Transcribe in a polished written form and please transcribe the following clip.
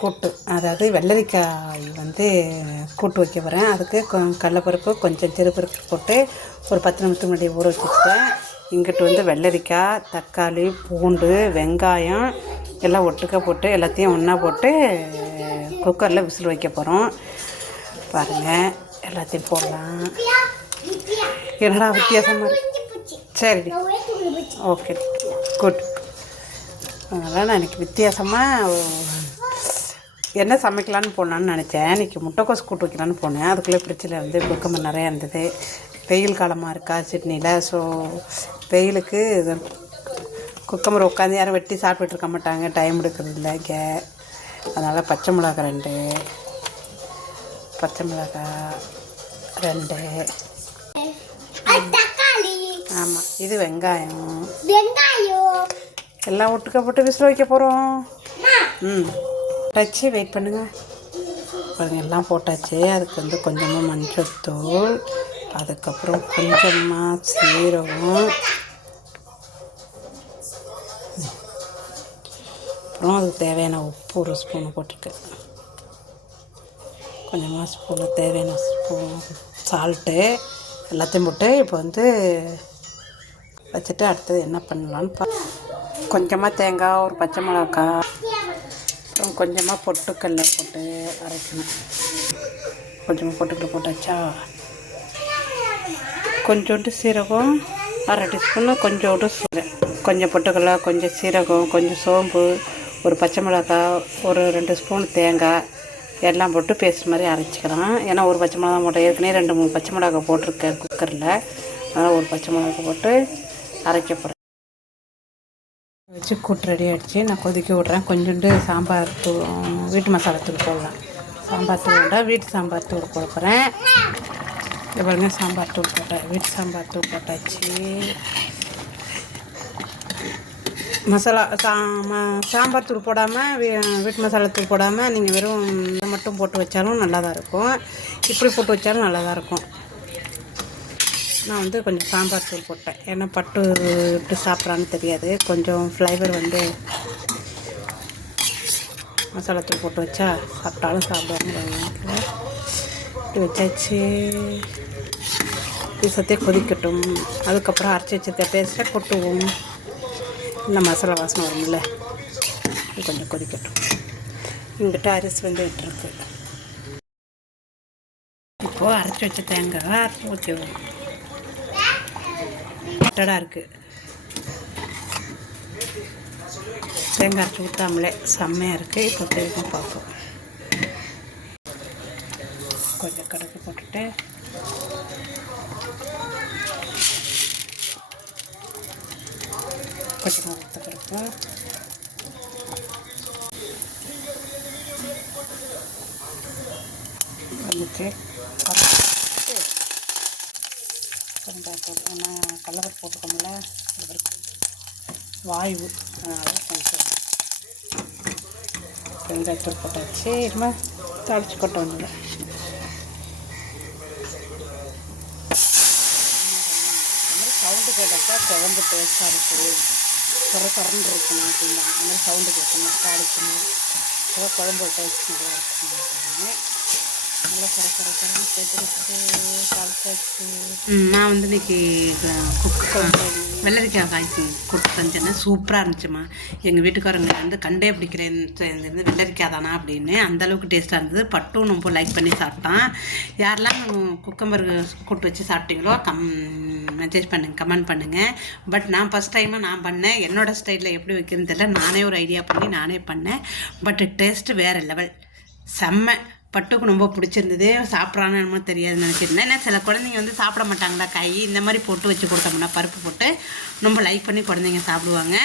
கூட்டு, அதாவது வெள்ளரிக்காய் வந்து கூட்டு வைக்க போகிறேன். அதுக்கு கடலைப்பருப்பு கொஞ்சம் சிறுபருப்பு போட்டு ஒரு 10 நிமிஷத்துக்கு முன்னாடி ஊற வச்சுட்டேன். இங்கிட்டு வந்து வெள்ளரிக்காய், தக்காளி, பூண்டு, வெங்காயம் எல்லாம் ஒட்டுக்க போட்டு எல்லாத்தையும் ஒன்றா போட்டு குக்கரில் விசில் வைக்க போகிறோம். பாருங்கள், எல்லாத்தையும் போடலாம். என்னடா வித்தியாசமாக சரி, ஓகே, குட். அதனால் நான் இன்றைக்கி வித்தியாசமாக என்ன சமைக்கலான்னு போனான்னு நினச்சேன். இன்றைக்கி முட்டைக்கோஸ் கூட்டு வைக்கலான்னு போனேன். அதுக்குள்ளே ஃப்ரிட்ஜில் வந்து குக்கம்பர் நிறையா இருந்தது. வெயில் காலமாக இருக்கா சிட்னியில். ஸோ வெயிலுக்கு குக்கம்பர் உட்காந்து யாரும் வெட்டி சாப்பிட்டுட்டு இருக்க மாட்டாங்க, டைம் எடுக்கிறது இல்லை இங்கே. அதனால் பச்சை மிளகா 2, பச்சை மிளகா 2, ஆமாம், இது வெங்காயம் எல்லாம் ஒட்டுக்க போட்டு விசில் வைக்க போகிறோம். போட்டாச்சு, வெயிட் பண்ணுங்கள். பாருங்கள், எல்லாம் போட்டாச்சு. அதுக்கு வந்து கொஞ்சமாக மஞ்சள்தூள், அதுக்கப்புறம் கொஞ்சமாக சீரகம், அப்புறம் அதுக்கு தேவையான உப்பு ஒரு ஸ்பூனு போட்டிருக்கேன். கொஞ்சமாக ஸ்பூனு தேவையான ஸ்பூன் சால்ட்டு எல்லாத்தையும் போட்டு இப்போ வந்து வச்சுட்டு அடுத்தது என்ன பண்ணலான்னு கொஞ்சமாக தேங்காய், ஒரு பச்சை மிளகாய், அப்புறம் கொஞ்சமாக பொட்டுக்கடலை போட்டு அரைக்கணும். கொஞ்சமாக பொட்டுக்கடலை போட்டாச்சா, கொஞ்சோண்டு சீரகம் 1/2 டீஸ்பூனு, கொஞ்சோண்டு கொஞ்சம் பொட்டுக்கடலை, கொஞ்சம் சீரகம், கொஞ்சம் சோம்பு, ஒரு பச்சை மிளகாய், ஒரு 2 ஸ்பூன் தேங்காய் எல்லாம் போட்டு பேஸ்ட் மாதிரி அரைச்சிக்கலாம். ஏன்னா ஒரு பச்சை மிளகா போட்டேன், ஏற்கனவே 2-3 பச்சை மிளகாய் போட்டிருக்கேன் குக்கரில். அதனால் ஒரு பச்சை மிளகாய் போட்டு அரைக்க போகிறேன். வச்சு கூட்டு ரெடி ஆகிடுச்சு. நான் கொதிக்க விட்றேன். கொஞ்சோண்டு சாம்பார் தூள், வீட்டு மசாலா தூள் போடலாம். சாம்பார் தூள் விட வீட்டு சாம்பார் தூள் போட போகிறேன். இது பாருங்கள், சாம்பார் தூள் போட்டேன், வீட்டு சாம்பார் தூள் போட்டாச்சு. மசாலா சாம்பார் தூள் போடாமல், வீட்டு மசாலா தூள் போடாமல் நீங்கள் வெறும் இதை மட்டும் போட்டு வச்சாலும் நல்லா தான் இருக்கும். இப்படி போட்டு வச்சாலும் நல்லா தான் இருக்கும். நான் வந்து கொஞ்சம் சாம்பார் தூள் போட்டேன். ஏன்னா பட்டு விட்டு சாப்பிட்றான்னு தெரியாது. கொஞ்சம் ஃப்ளேவர் வந்து மசாலா தூள் போட்டு வச்சா சாப்பிட்டாலும் சாப்பிடுவாங்க. இப்படி வச்சாச்சு. இது சத்தே கொதிக்கட்டும். அதுக்கப்புறம் அரைச்சி வச்சுருக்க பேஸ்ட்டை கொட்டுவோம். இந்த மசாலா வாசனை வரும்ல, இது கொஞ்சம் கொதிக்கட்டும். இங்கிட்ட அரிசி வந்து விட்டுருக்கு. இப்போது அரைச்சி வச்ச தேங்காய் அரைச்சி ஊற்றிடுவோம். கட்டடாக இருக்குது. தேங்காய் அரைச்சி ஊற்றாமலே செம்மையாக இருக்குது. இப்போ தேவைக்கும் பார்ப்போம். கொஞ்சம் கடுகு போட்டுட்டு கொஞ்சமாக ஊற்றப்பருப்பு, வந்துட்டு வெங்காயத்தூள். ஏன்னா கடலைப்பருப்பு போட்டுக்கோம்ல, வாயு, அதனால் கொஞ்சம் வெங்காயத்தூள் போட்டாச்சு. இனிமேல் தாளித்து கொட்ட வந்துடும். சவுண்டு கேட்டாக்கா குழம்பு டேஸ்ட்டாக இருக்குது, சொரன்னு இருக்கணும் அப்படின்னா அந்த மாதிரி சவுண்டு கேட்கணும். தாளிக்கணும், குழம்பு டேஸ்ட் நல்லா இருக்கும். நல்லா சொரன்னு கேட்டுருக்கு, தாளிச்சாச்சு. நான் வந்து இன்றைக்கி வெள்ளரிக்காய் காய்ச்சி கூட்டு செஞ்சேன்னா சூப்பராக இருந்துச்சுமா. எங்கள் வீட்டுக்காரங்க வந்து கண்டே பிடிக்கிறேன்னு வெள்ளரிக்காய் தானா அப்படின்னு, அந்தளவுக்கு டேஸ்ட்டாக இருந்தது. பட்டும் ரொம்ப லைக் பண்ணி சாப்பிட்டான். யாரெல்லாம் குக்கம்பர் கூட்டு வச்சு சாப்பிட்டீங்களோ மெசேஜ் பண்ணுங்கள், கமெண்ட் பண்ணுங்கள். பட் நான் ஃபஸ்ட் டைமாக நான் பண்ணேன். என்னோடய ஸ்டைலில் எப்படி வைக்கிறதுன்னு தெரியல. நானே ஒரு ஐடியா பண்ணி நானே பண்ணேன். பட் டேஸ்ட்டு வேறு லெவல், செம்ம. பட்டுக்கு ரொம்ப பிடிச்சிருந்தது. சாப்பிட்றான்னு என்னமோ தெரியாதுன்னு நினச்சிருந்தேன். ஏன்னா சில குழந்தைங்க வந்து சாப்பிட மாட்டாங்களா காய், இந்த மாதிரி போட்டு வச்சு கொடுத்தோம்னா பருப்பு போட்டு ரொம்ப லைக் பண்ணி குழந்தைங்க சாப்பிடுவாங்க.